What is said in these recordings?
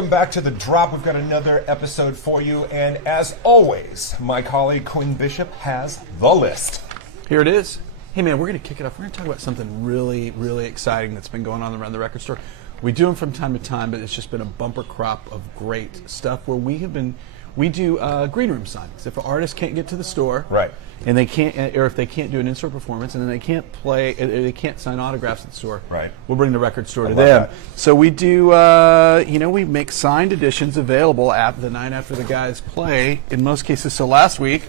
welcome back to The Drop. We've got another episode for you, and as always, my colleague Quin Bishop has the list. Here it is. Hey man, we're going to kick it off. We're going to talk about something really, really exciting that's been going on around the record store. We do them from time to time, but it's just been a bumper crop of great stuff where we do green room signings. If an artist can't get to the store, right, and they can't, or if they can't do an in-store performance, and then they can't play, they can't sign autographs at the store, right, we'll bring the record store to them. That. So we do, we make signed editions available at the night after the guys play. In most cases, so last week,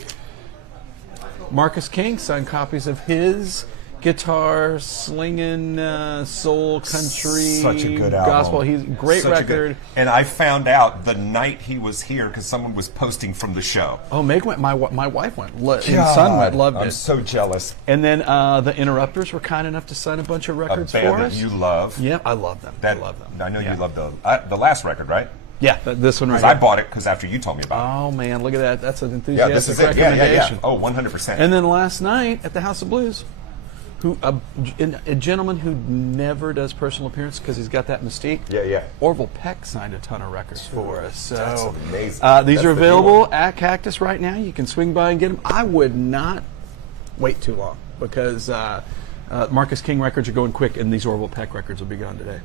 Marcus King signed copies of his guitar slinging soul country such a good gospel. album. He's a great record. And I found out the night he was here because someone was posting from the show. Oh, Meg went. My wife went. And son went. Loved it. I'm so jealous. And then the Interrupters were kind enough to sign a bunch of records for us. A band that you love. Yeah, I love them. I know you love the last record, right? Yeah, this one right here. I bought it because after you told me about it. Oh man, look at that. That's an enthusiastic this is it. recommendation. Yeah. Oh, 100%. And then last night at the House of Blues, a gentleman who never does personal appearance because he's got that mystique. Yeah. Orville Peck signed a ton of records for us. So that's amazing. These are available at Cactus right now. You can swing by and get them. I would not wait too long because Marcus King records are going quick, and these Orville Peck records will be gone today.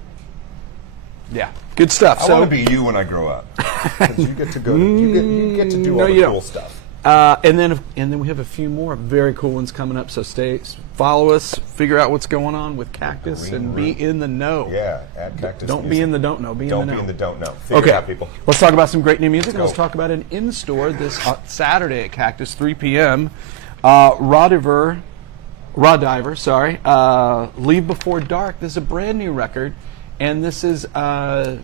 Yeah, good stuff. I want to be you when I grow up. Because you get to go. You get to do all the cool stuff. And then we have a few more very cool ones coming up. So follow us, figure out what's going on with Cactus, and be in the know. Yeah, at Cactus. Don't be in the don't know. Be in the know. Don't be in the don't know. Figure it out, people. Let's talk about some great new music. Let's talk about an in-store this Saturday at Cactus, 3 p.m. Raw Diver, Leave Before Dark. This is a brand new record, and this is a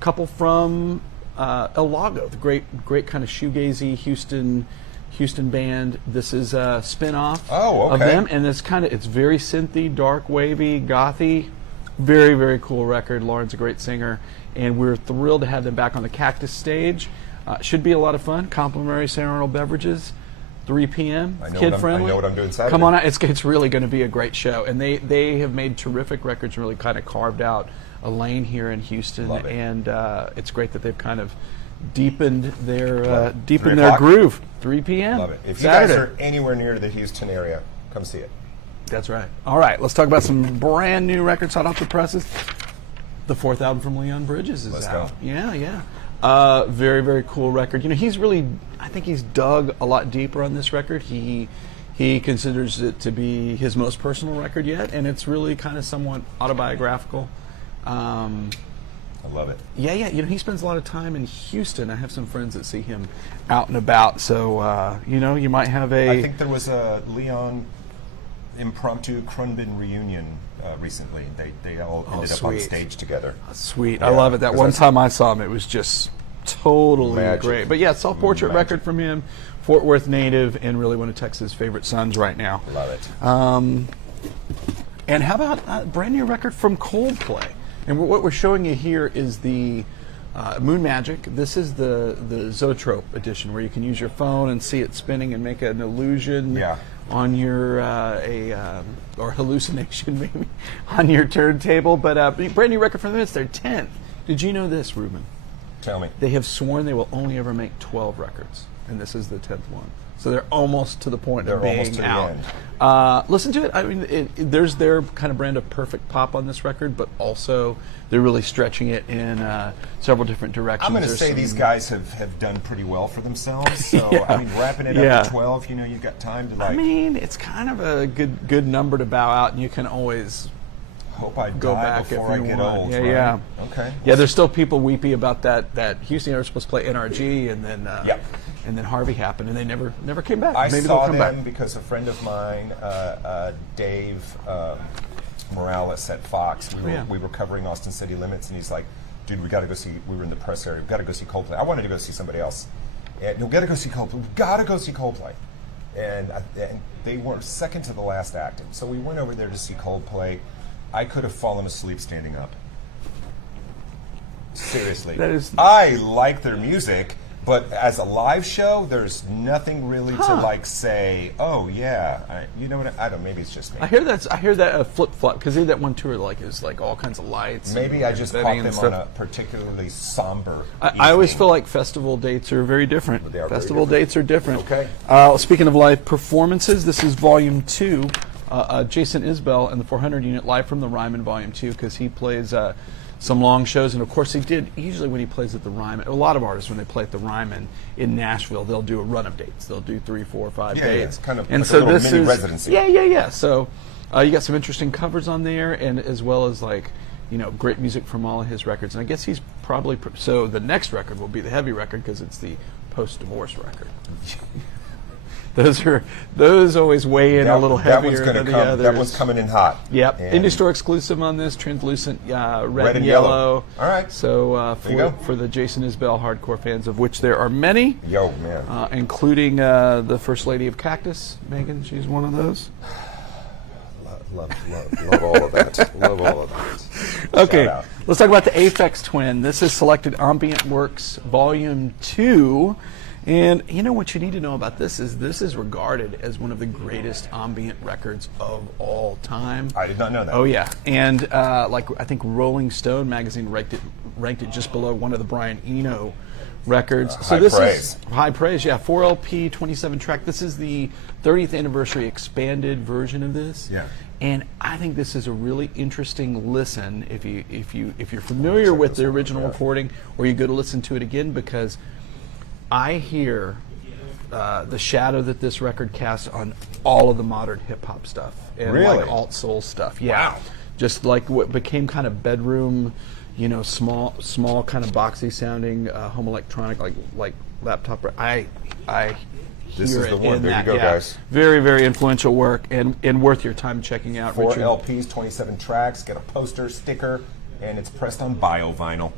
couple from El Lago, the great kind of shoegazy Houston band. This is a spin-off of them, and it's very synthy, dark, wavy, gothy. Very, very cool record. Lauren's a great singer, and we're thrilled to have them back on the Cactus stage. Should be a lot of fun. Complimentary St. Arnold beverages, 3 p.m. Kid-friendly. I know what I'm doing Saturday. Come on out. It's really going to be a great show, and they have made terrific records and really kind of carved out a lane here in Houston, and it's great that they've kind of deepened their groove. 3 p.m. Love it. If Saturday. you guys are anywhere near the Houston area, come see it. That's right. All right, let's talk about some brand new records hot off the presses. The fourth album from Leon Bridge is Let's out. Go. Yeah. Very, very cool record. I think he's dug a lot deeper on this record. He considers it to be his most personal record yet, and it's really kind of somewhat autobiographical. I love it. Yeah. He spends a lot of time in Houston. I have some friends that see him out and about. So, you might have I think there was a Leon impromptu Krunben reunion recently. They all ended up on stage together. Sweet. Yeah, I love it. That one time I saw him, it was just totally great. But yeah, self-portrait record from him, Fort Worth native, and really one of Texas' favorite sons right now. Love it. And how about a brand new record from Coldplay? And what we're showing you here is the Moon Magic. This is the Zoetrope edition, where you can use your phone and see it spinning and make an illusion on your or hallucination maybe on your turntable. But brand new record from them. It's their 10th. Did you know this, Ruben? Tell me. They have sworn they will only ever make 12 records, and this is the 10th one. So they're almost to the point of being out. Listen to it. I mean, there's their kind of brand of perfect pop on this record, but also they're really stretching it in several different directions. I'm going to say these guys have done pretty well for themselves. So I mean, wrapping it up to 12, you've got time to it's kind of a good number to bow out, and you can always hope I go back before I get old. Yeah, right? yeah. Okay. Yeah, there's still people weepy about that Houston are supposed to play NRG, and then and then Harvey happened, and they never came back. I Maybe saw they'll come them back. because a friend of mine, Dave Morales at Fox, we were covering Austin City Limits, and he's like, dude, we got to go see, we were in the press area, we got to go see Coldplay. I wanted to go see somebody else. And we got to go see Coldplay. We got to go see Coldplay. And they were second to the last act. So we went over there to see Coldplay. I could have fallen asleep standing up. Seriously. I like their music, But as a live show, there's nothing really to like say. Oh yeah, you know what? I don't. Maybe it's just me. I hear that flip flop because they did that one tour like is like all kinds of lights. Maybe I just caught them on a particularly somber. I always feel like festival dates are very different. They are Festival very dates are different. Okay. Speaking of live performances, this is Volume 2. Jason Isbell and the 400 Unit live from the Ryman Volume 2 because he plays some long shows, and of course he did. Usually when he plays at the Ryman, a lot of artists when they play at the Ryman in Nashville, they'll do a run of dates. They'll do 3, 4, 5 dates. Yeah, it's kind of and like so a little this mini is residency. Yeah. So you got some interesting covers on there, and as well as like great music from all of his records. And I guess he's probably so the next record will be the heavy record because it's the post-divorce record. Those always weigh in a little heavier than the others. That one's coming in hot. Yep. And Indie Store exclusive on this, translucent red and yellow. All right. So for the Jason Isbell hardcore fans, of which there are many. Yo, man. Including the First Lady of Cactus, Megan. She's one of those. Love all of that. Love all of that. Okay, let's talk about the Aphex Twin. This is Selected Ambient Works Volume 2. And you know what you need to know about this is regarded as one of the greatest ambient records of all time. I did not know that. Oh yeah, and like I think Rolling Stone magazine ranked it just below one of the Brian Eno records. So this is high praise. Yeah, 4 LP, 27 track. This is the 30th anniversary expanded version of this. Yeah. And I think this is a really interesting listen if you're familiar with the original recording, or you go to listen to it again, because I hear the shadow that this record casts on all of the modern hip hop stuff and like alt soul stuff. Yeah, wow. Just like what became kind of bedroom, small kind of boxy sounding home electronic, like laptop. I This hear is the it one. in There that. you go, guys. Very, very influential work and worth your time checking out. 4 Richard. LPs, 27 tracks. Get a poster, sticker, and it's pressed on bio vinyl.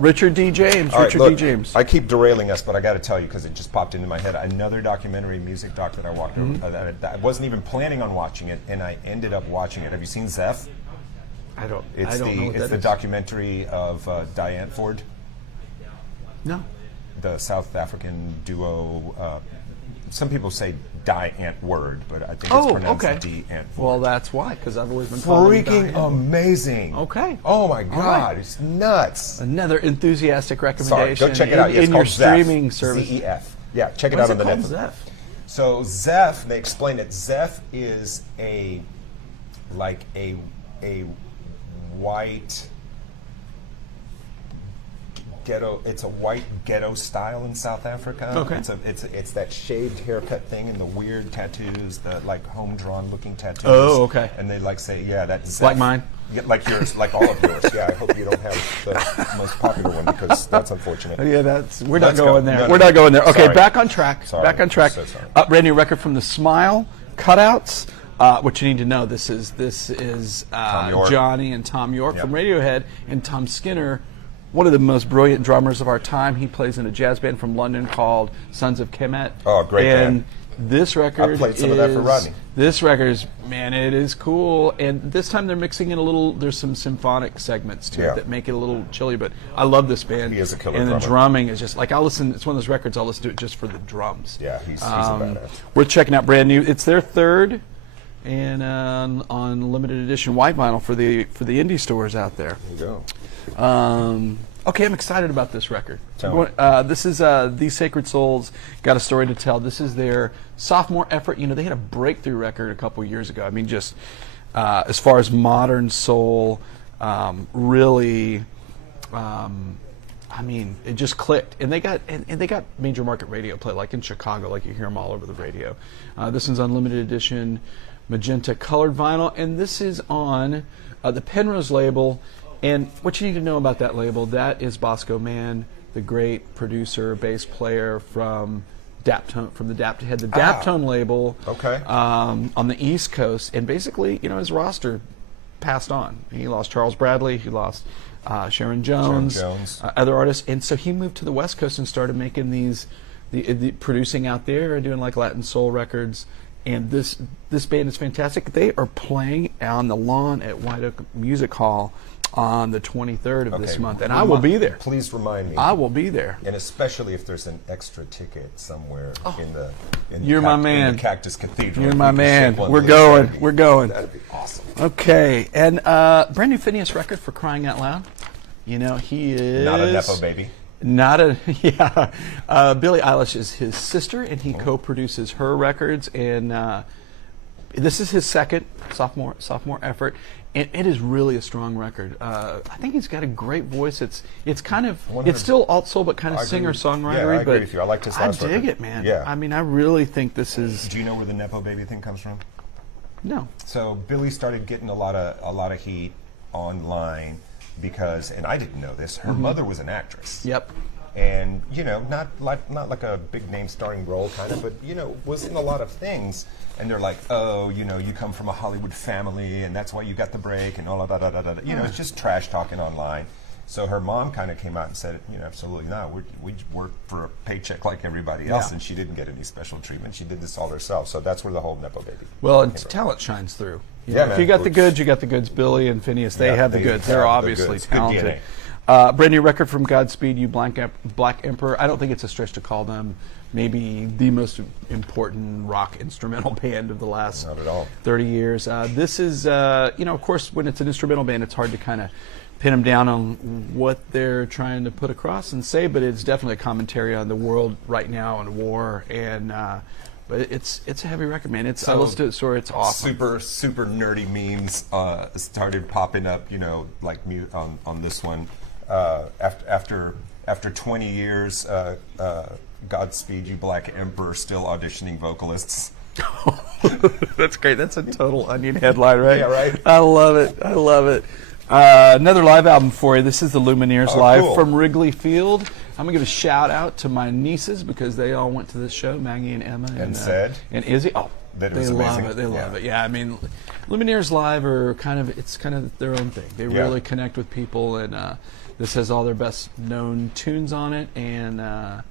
Richard D. James. All right, Richard look, D. James. I keep derailing us, but I got to tell you because it just popped into my head. Another documentary, music doc that I walked over. I wasn't even planning on watching it, and I ended up watching it. Have you seen Zeph? I don't know what It's that the is. documentary of Diane Ford, No. the South African duo. Some people say Die-Ant Word, but I think it's pronounced D-Ant Ford. Well, that's why, because I've always been calling Freaking amazing. Okay. Oh my God, right. It's nuts. Another enthusiastic Sorry, recommendation. go check it out. In your called Zeph. streaming service. ZEF. Yeah, check it What's out on the called, net. Zeph? So Zeph, they explain it. Zeph is a white ghetto. It's a white ghetto style in South Africa. Okay. It's that shaved haircut thing and the weird tattoos, the like home drawn looking tattoos. Oh, okay. And they like say, yeah, that's Zeph. Like mine? Yeah, like yours, like all of yours. Yeah, I hope you don't have the most popular one because that's unfortunate. Yeah, we're not Let's going go. there. No, We're no. not going there. Okay, Sorry. back on track. Sorry. Back on track. So sorry. Brand new record from the Smile Cutouts. What you need to know: this is York. Johnny and Tom York Yep. from Radiohead, and Tom Skinner, one of the most brilliant drummers of our time. He plays in a jazz band from London called Sons of Kemet. Oh, great And band. this record I played some of that for Rodney. This record is, man, it is cool. And this time they're mixing in a little, there's some symphonic segments to it that make it a little chilly, but I love this band. He is a killer And drummer. the drumming is just, like, it's one of those records I'll listen to it just for the drums. Yeah, he's a badass. We're checking out brand new. It's their third and on limited edition white vinyl for the indie stores out there. There you go. Okay, I'm excited about this record. Tell me. This is These Sacred Souls Got a Story to Tell. This is their sophomore effort. They had a breakthrough record a couple years ago. I mean, just as far as modern soul, really. I mean, it just clicked, and they got major market radio play, like in Chicago, like you hear them all over the radio. This one's on limited edition, magenta colored vinyl, and this is on the Penrose label. And what you need to know about that label, that is Bosco Mann, the great producer, bass player from Daptone, from the Daptone label. Okay. On the East Coast, and basically, his roster passed on. He lost Charles Bradley, he lost Sharon Jones. Other artists, and so he moved to the West Coast and started making the producing out there and doing like Latin soul records. And this band is fantastic. They are playing on the lawn at White Oak Music Hall on the 23rd of this Okay, month, and I will be there. Please remind me. I will be there. And especially if there's an extra ticket somewhere in the You're my man. in the Cactus Cathedral. You're If my we can man. ship one We're loose, going. that'd be- We're going. That'd be awesome. Okay, and brand new Phineas record for crying out loud. You know, he is Not a nepo baby. Not a yeah. Billie Eilish is his sister, and he co-produces her records. And this is his second sophomore effort, and it is really a strong record. I think he's got a great voice. It's kind of it's still alt soul, but kind of I agree. singer-songwritery. Yeah, I agree but with you. I liked his I last dig record. it, man. Yeah. I mean, I really think this is Do you know where the nepo baby thing comes from? no. So Billie started getting a lot of heat online because, and I didn't know this, her mother was an actress. Yep. And not like a big name starring role kind of, but was in a lot of things. And they're like, oh, you come from a Hollywood family, and that's why you got the break, and all of that. It's just trash talking online. So her mom kind of came out and said, absolutely not. We work for a paycheck like everybody else, Yeah. and she didn't get any special treatment. She did this all herself. So that's where the whole nepo baby. Well, came and from. talent shines through. Yeah, If man. you got the goods, you got the goods. Billy and Phineas, they Yeah, have the they goods. have They're the obviously goods. Good talented. DNA. Brand new record from Godspeed, You Black Emperor. I don't think it's a stretch to call them maybe the most important rock instrumental band of the last Not at all. 30 years. This is, of course, when it's an instrumental band, it's hard to kind of pin them down on what they're trying to put across and say, but it's definitely a commentary on the world right now and war. And but it's a heavy record, man. I listened to it, so it's awesome. Super nerdy memes started popping up, like on this one. After 20 years, Godspeed You Black Emperor still auditioning vocalists. That's great. That's a total Onion headline, right? Yeah, right. I love it. Another live album for you. This is the Lumineers live cool. from Wrigley Field. I'm going to give a shout out to my nieces because they all went to this show, Maggie and Emma. And said? And Izzy. Oh, That it they was love amazing? it. They love Yeah. it. Yeah, I mean, Lumineers live are kind of their own thing. They Yeah. really connect with people, and this has all their best known tunes on it, and a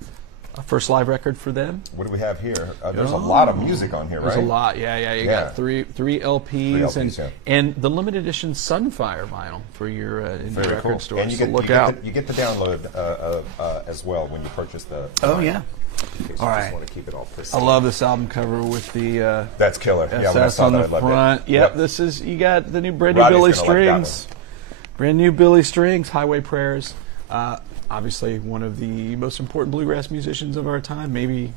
first live record for them. What do we have here? There's a lot of music on here, right? There's a lot, yeah. You Yeah. got three LPs, LPs, yeah. and the limited edition Sunfire vinyl for your indie Very record cool. store. And you So get, look you out. Get you get the download as well when you purchase the. Oh yeah, In case all you right. just want to keep it all I pristine. love this album cover with the That's killer. Yeah, when I SS saw on that, the I loved front. it. Yep, this is you got the new brand new Roddy's Billy gonna like that Strings, brand new Billy Strings, Highway Prayers. Obviously, one of the most important bluegrass musicians of our time, maybe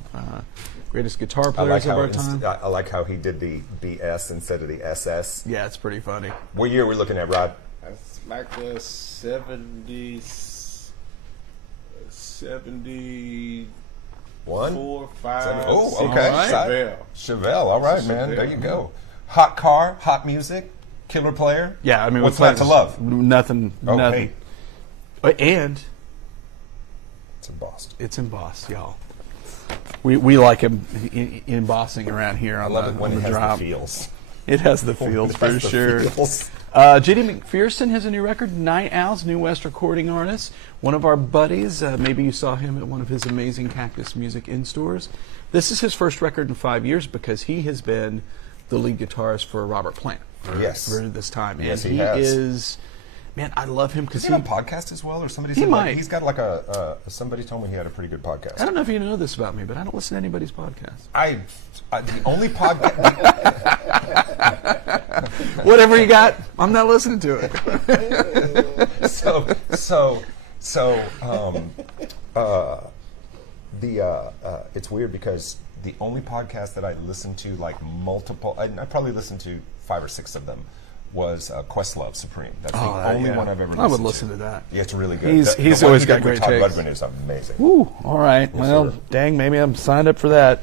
greatest guitar I players like of our time. I like how he did the BS instead of the SS. Yeah, it's pretty funny. What year are we looking at, Rod? That's like the 74, One? 5. Oh, 6. okay. All right. Chevelle. Chevelle. All right, man. Chevelle. There you go. Hot car, hot music, killer player. Yeah, I mean, What's we not to love? Nothing. Oh, nothing. hey, And it's embossed. it's embossed, y'all. We like him embossing around here I on love the, it when on it the has drop. the feels. It has the feels It for has the sure. feels. JD McPherson has a new record, Night Owls, New West recording artist. One of our buddies, maybe you saw him at one of his amazing Cactus music in-stores. This is his first record in 5 years because he has been the lead guitarist for Robert Plant for this time. Yes, and he he has. is, man, I love him because Does he have a podcast as well, or somebody He said might. he's got like a somebody told me he had a pretty good podcast. I don't know if you know this about me, but I don't listen to anybody's podcast. The only podcast. Whatever you got, I'm not listening to it. It's weird because the only podcast that I listened to, like multiple, I probably listened to 5 or 6 of them, was Questlove Supreme. That's the only one I've ever listened to. I would listen to that. Yeah, it's really good. He's the one always he got did with great Todd takes. Rudman is amazing. Ooh, all right. Well, sir. dang, maybe I'm signed up for that.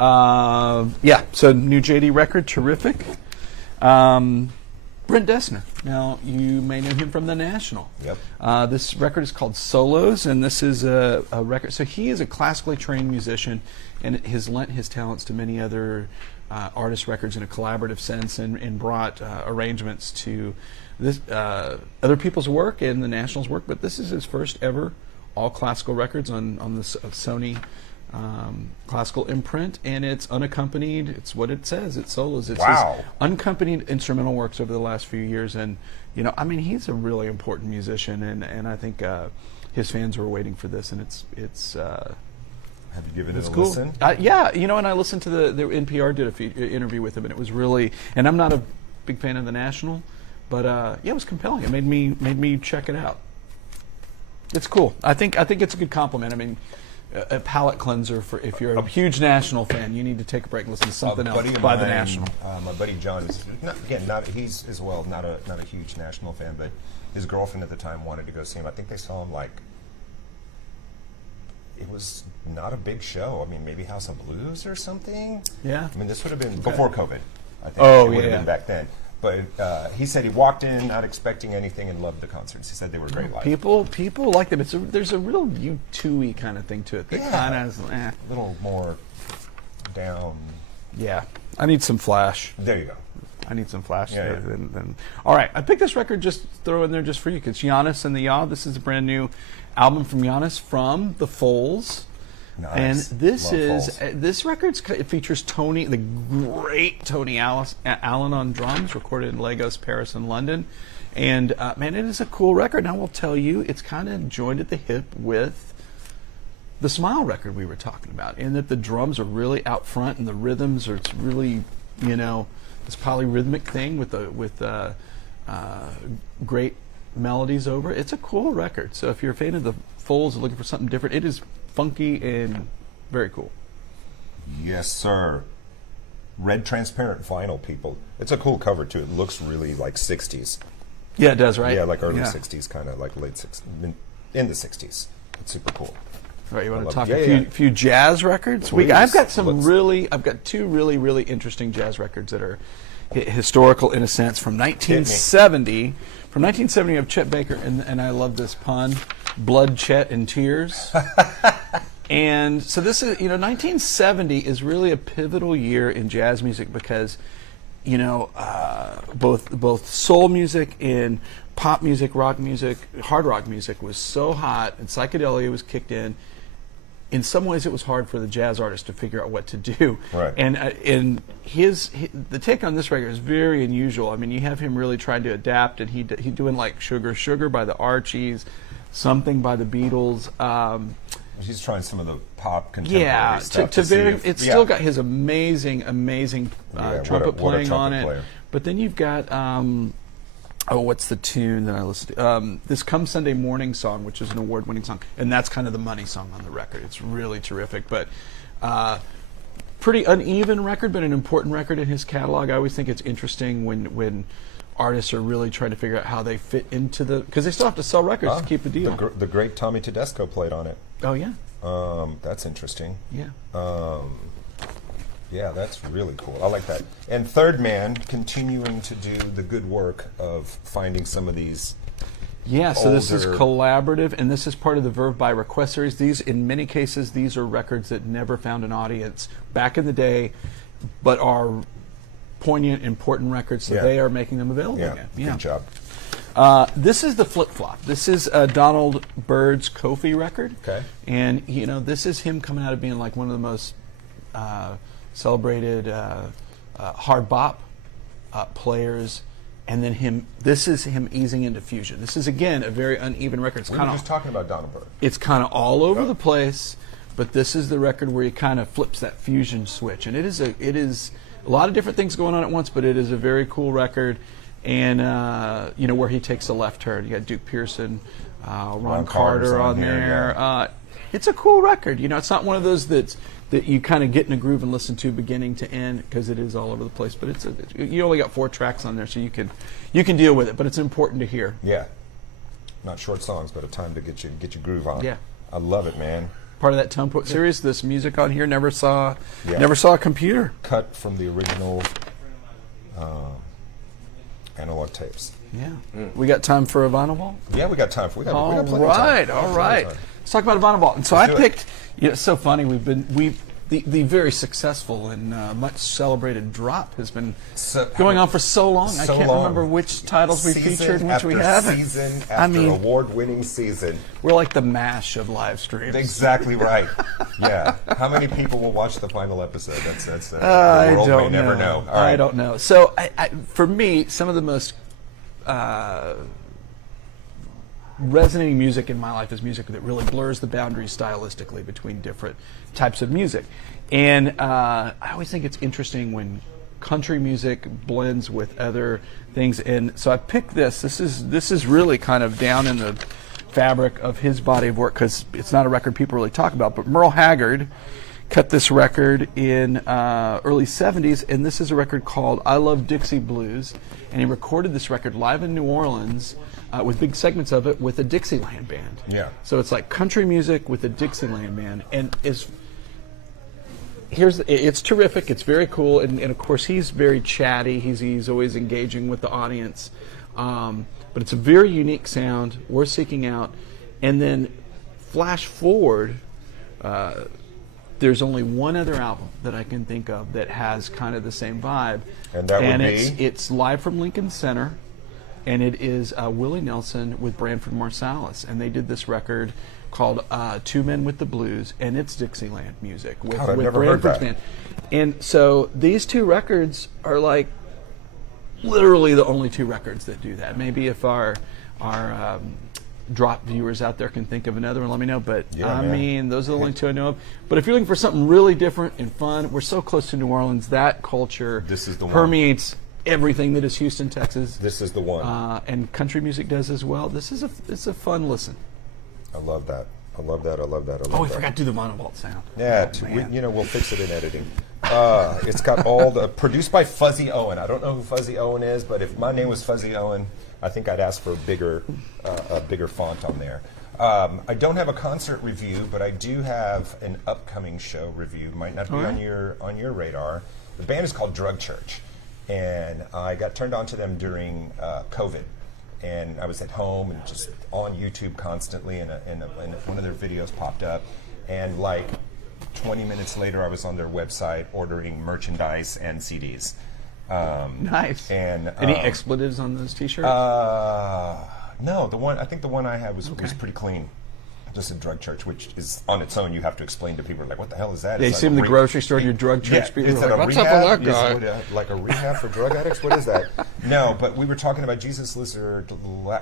Yeah, so new JD record, terrific. Brent Dessner. Now, you may know him from The National. Yep. This record is called Solos, and this is a record. So he is a classically trained musician and has lent his talents to many other artist records in a collaborative sense and brought arrangements to this other people's work and The National's work. But this is his first ever all classical records on the Sony classical imprint, and it's unaccompanied. It's what it says. It's solos. It's Wow. his unaccompanied instrumental works over the last few years, and I mean, he's a really important musician, and I think his fans were waiting for this, and it's. Have you given it a Cool. listen? Yeah, and I listened to the NPR did a interview with him, and it was really. And I'm not a big fan of the National, but it was compelling. It made me check it out. It's cool. I think it's a good compliment. I mean, a palate cleanser for if you're a huge National fan, you need to take a break and listen to something else by the National. My buddy John is he's as well not a huge National fan, but his girlfriend at the time wanted to go see him. I think they saw him it was not a big show. I mean, maybe House of Blues or something. Yeah. I mean, this would have been before COVID. I think Oh, it would yeah. have been back then. But he said he walked in not expecting anything and loved the concerts. He said they were great live. People like them. There's a real U2-y kind of thing to it. That kind of is, a little more down. Yeah. I need some Flash. There you go. I need some Flash. Yeah, yeah. Then. All right. I picked this record just throw in there just for you. It's Yannis and the Yaw. This is a brand new album from Yannis from the Foals. Nice. And this Love this record features the great Tony Allen on drums, recorded in Lagos, Paris, and London. And man, it is a cool record. And I will tell you, it's kind of joined at the hip with the Smile record we were talking about, in that the drums are really out front and the rhythms are. It's really this polyrhythmic thing with great melodies over it. It's a cool record. So if you're a fan of the Foals and looking for something different, it is funky and very cool. Yes, sir. Red transparent vinyl, people. It's a cool cover too. It looks really like 60s. Yeah, it does, right? Yeah, like early 60s, kind of like late 60s, in the 60s. It's super cool. All right, you want to love talk it. a few jazz records? Please. I've got two really interesting jazz records that are historical in a sense from 1970. From 1970, of Chet Baker, and I love this pun, Blood, Chet, and Tears. And so this is, 1970 is really a pivotal year in jazz music because, both soul music and pop music, rock music, hard rock music was so hot, and psychedelia was kicked in. In some ways, it was hard for the jazz artist to figure out what to do. Right. And the take on this record is very unusual. I mean, you have him really trying to adapt, and he doing like Sugar Sugar by the Archies, Something by the Beatles. He's trying some of the pop contemporary stuff. It's still got his amazing trumpet playing trumpet on it. player. But then you've got what's the tune that I listened to? This Come Sunday Morning song, which is an award-winning song, and that's kind of the money song on the record. It's really terrific, but pretty uneven record, but an important record in his catalog. I always think it's interesting when artists are really trying to figure out how they fit into because they still have to sell records to keep the deal. The great Tommy Tedesco played on it. Oh yeah. That's interesting. Yeah. Yeah, that's really cool. I like that. And Third Man continuing to do the good work of finding some of these. Yeah, so this is older- collaborative, and this is part of the Verve by Request series. These, in many cases, these are records that never found an audience back in the day, but are poignant, important records, so Yeah. they are making them available Yeah, again. good job. This is the Flip Flop. This is Donald Byrd's Kofi record. Okay. And, this is him coming out of being like one of the most celebrated hard bop players. And then this is him easing into fusion. This is, again, a very uneven record. It's We kind were of just talking about Donald Byrd. it's kind of all over the place, but this is the record where he kind of flips that fusion switch, and it is a lot of different things going on at once, but it is a very cool record, and where he takes a left turn. You got Duke Pearson, Ron Carter's Carter on on here, there. yeah. It's a cool record. It's not one of those that you kind of get in a groove and listen to beginning to end because it is all over the place. But you only got 4 tracks on there, so you can deal with it. But it's important to hear. Yeah. Not short songs, but a time to get your groove on. Yeah. I love it, man. Part of that Tempo series. This music on here never saw a computer. Cut from the original analog tapes. Yeah. We got time for a vinyl vault? Yeah, we got time for. We got plenty All of time. right. Let's talk about a vinyl vault. And so I do it. picked. It's so funny. the very successful and much celebrated drop has been So- going on for so long. I So can't long. remember which titles we Season featured and which we after haven't. Season after I mean, award-winning season. we're like the MASH of live streams. Exactly right. Yeah. How many people will watch the final episode? That's the I world don't may never know. All I right. don't know. So, for me, some of the most resonating music in my life is music that really blurs the boundaries stylistically between different types of music. And I always think it's interesting when country music blends with other things. And so I picked this. This is really kind of down in the fabric of his body of work because it's not a record people really talk about. But Merle Haggard cut this record in early 70s, and this is a record called I Love Dixie Blues. And he recorded this record live in New Orleans with big segments of it with a Dixieland band. Yeah. So it's like country music with a Dixieland band. And it's terrific. It's very cool. And of course, he's very chatty. He's always engaging with the audience. But it's a very unique sound worth seeking out. And then flash forward, there's only one other album that I can think of that has kind of the same vibe. And that would be? It's live from Lincoln Center. And it is Willie Nelson with Branford Marsalis. And they did this record called Two Men with the Blues, and it's Dixieland music with, God, I've with never heard Branford's that. band. And so these two records are like literally the only two records that do that. Maybe if our drop viewers out there can think of another one, let me know. But Yeah, I man. mean, those are the only two I know of. But if you're looking for something really different and fun, we're so close to New Orleans. That culture This is the one. permeates everything that is Houston, Texas. This is the one. And country music does as well. It's a fun listen. I love that. I love that. I love that. I love Oh, we that. forgot to do the monovault sound. Yeah, Oh, man. we'll fix it in editing. It's got all the produced by Fuzzy Owen. I don't know who Fuzzy Owen is, but if my name was Fuzzy Owen, I think I'd ask for a bigger font on there. I don't have a concert review, but I do have an upcoming show review. Might not be on your radar. The band is called Drug Church, and I got turned on to them during COVID. And I was at home and just on YouTube constantly, and one of their videos popped up, and like 20 minutes later, I was on their website ordering merchandise and CDs. Nice. And Any expletives on those T-shirts? no, I think the one I had was pretty clean. Just a Drug Church, which is on its own. You have to explain to people like, what the hell is that? They It's see like in a the grocery store, your Drug Church. Yeah, People is are that like, a what's up with rehab? that guy? Like a rehab for drug addicts? What is that? No, but we were talking about Jesus Lizard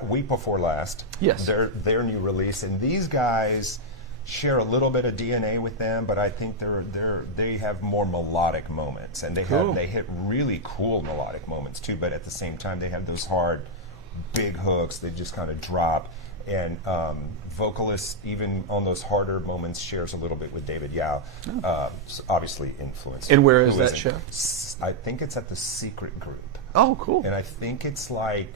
week before last. Yes. Their new release, and these guys share a little bit of DNA with them, but I think they have more melodic moments, and they hit really cool melodic moments too. But at the same time, they have those hard, big hooks. They just kind of drop. And vocalist, even on those harder moments, shares a little bit with David Yao. So obviously influenced. And where is Who that isn't? show? I think it's at the Secret Group. Oh, cool. And I think it's like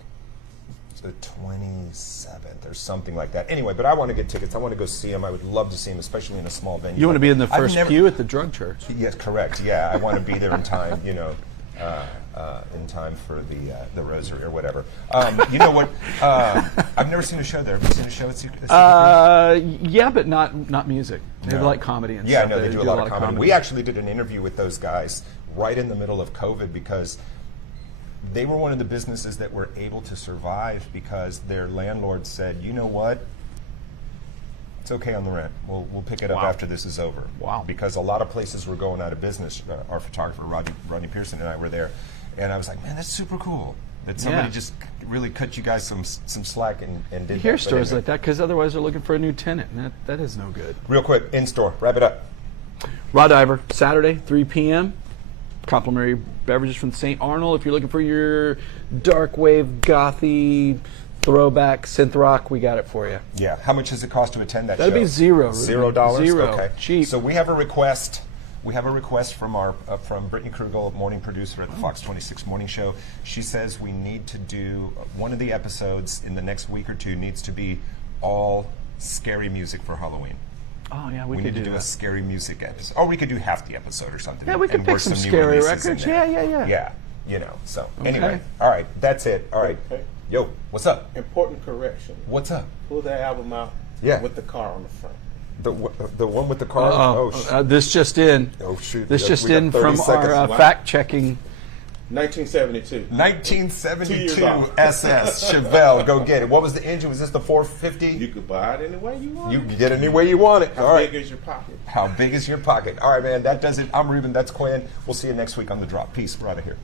the 27th or something like that. Anyway, but I want to get tickets. I want to go see them. I would love to see them, especially in a small venue. You want to be in the I've first never- pew at the Drug Church. Yes, correct. Yeah, I want to be there in time, in time for the rosary or whatever. You know what? I've never seen a show there. Have you seen a show at Secret Group? Yeah, but not music. They No. like comedy and Yeah, stuff. no, they do a lot of comedy. We actually did an interview with those guys right in the middle of COVID because they were one of the businesses that were able to survive because their landlord said, you know what? It's okay on the rent. We'll pick it up Wow. after this is over. Wow. Because a lot of places were going out of business. Our photographer, Rodney Pearson, and I were there. And I was like, man, that's super cool. That somebody Yeah. just really cut you guys some slack and did You that. hear But stories anyway. like that because otherwise they're looking for a new tenant, and that is no good. Real quick, in-store. Wrap it up. Raw Diver, Saturday, 3 p.m. Complimentary beverages from St. Arnold. If you're looking for your dark wave, gothy, throwback, synth rock, we got it for you. Yeah. How much does it cost to attend that That'd show? be $0, Ruben. $0? Zero. Okay. Cheap. So we have a request. We have a request from our from Brittany Krugel, morning producer at the Fox 26 Morning Show. She says we need to do one of the episodes in the next week or two needs to be all scary music for Halloween. Oh, yeah, We we need could to do that. a scary music episode. Or we could do half the episode or something. Yeah, we could and pick work some new scary releases in records. there. Yeah. Yeah, you know. So Okay. anyway, all right, that's it. All right. Okay. Yo, what's up? Important correction. What's up? Pull that album out Yeah. with the car on the front. The one with the car? This just in. Oh, shoot. This We just got in 30 from seconds. our fact-checking. 1972. 1972 off. SS Chevelle. Go get it. What was the engine? Was this the 450? You could buy it any way you want. You can get it any way you want it. How All right. big is your pocket? How big is your pocket? All right, man. That does it. I'm Ruben. That's Quin. We'll see you next week on The Drop. Peace. We're out of here.